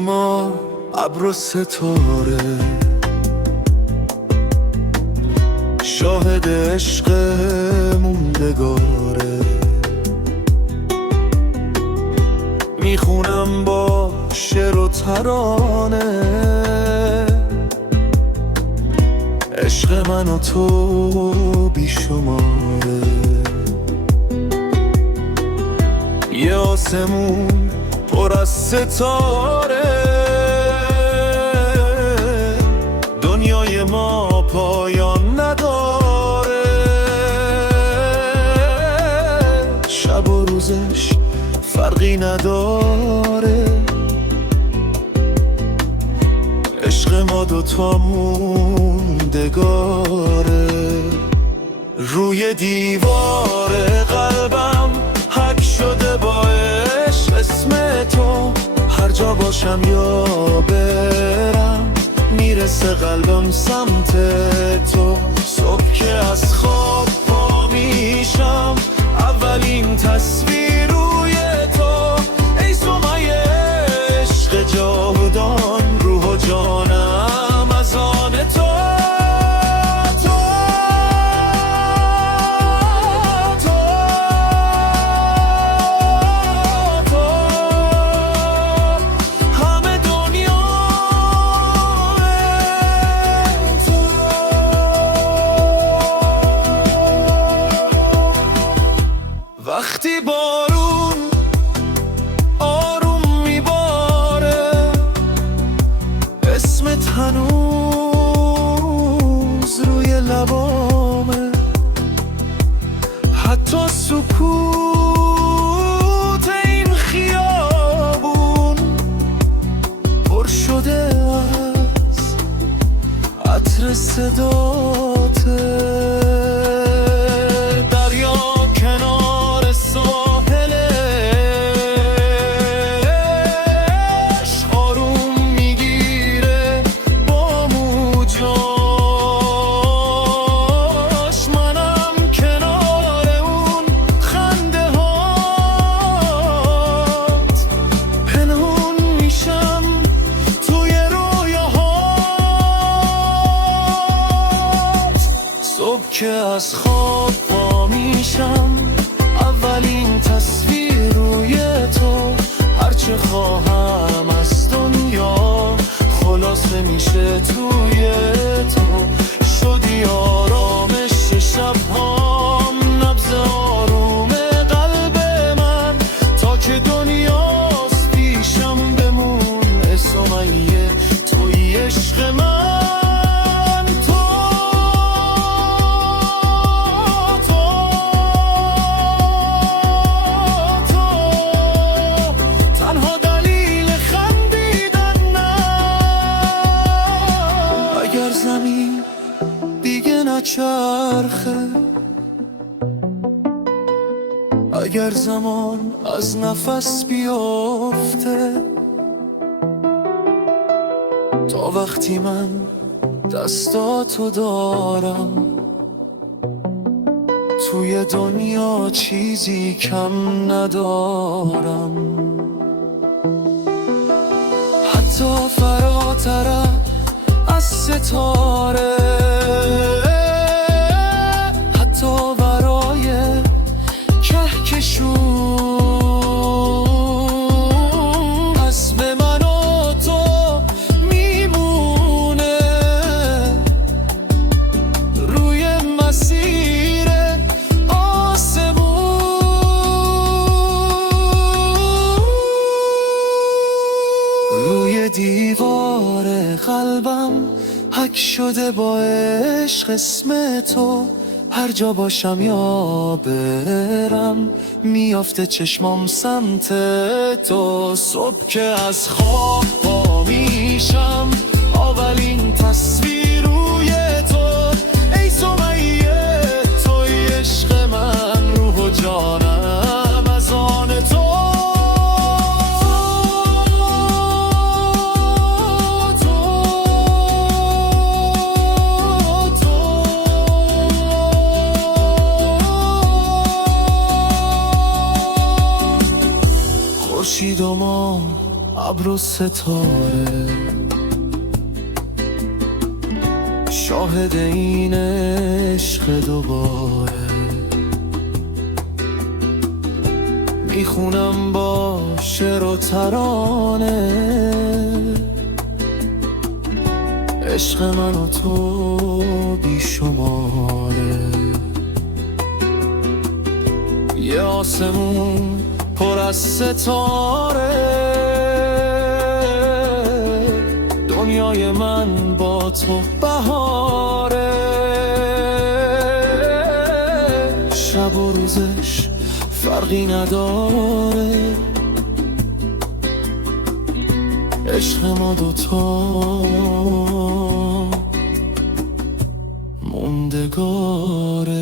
و ما ابر و ستاره، شاهد عشق موندگاره. میخونم با شعر و ترانه، عشق من و تو بیشماره. یه آسمون پر از ستاره، دنیای ما پایان نداره. شب و روزش فرقی نداره، عشق ما دوتا موندگاره. روی دیوار قلبم حک شده با عشق اسم تو، هر جا باشم یا برم میرسه قلبم سمت تو. صبح که از خواب پا میشم اولین تصویر روی تو، ای سمای عشق جاودان، روح و جانم از آن تو. وقتی بارون آروم میباره، اسمت هنوز روی لبامه. حتی سکوت این خیابون پر شده از عطر صداته. که از خواب پا میشم اولین تصویر روی تو، هرچه خواهم از دنیا خلاصه میشه توی تو. شدی آرامش شبهام، نبض آروم قلب من، تا که دنیاست پیشم بمون ای سمیه توی عشق من. زمین دیگه نچرخه، اگر زمان از نفس بیافته، تا وقتی من دستاتو دارم توی دنیا چیزی کم ندارم. حتی فراتر از ستاره، حتی برای کهکشون، اسم من و تو میمونه روی مسیر آسمون. روی دیوار قلبم حک شده با عشق اسم تو، هر جا باشم یا برم میافته چشمام سمت تو. صبح که از خواب پا میشم اولین تصویر روی تو، ای سمیه توی عشق من، روح و جانم از آن تو. خورشید و ما ابر و ستاره شاهد این عشق دوباره. میخونم با شعر و ترانه عشق من و تو بیشماره. یه آسمون پر از ستاره دنیای من با تو بهاره. شب و روزش فرقی نداره عشق ما دوتا موندگاره.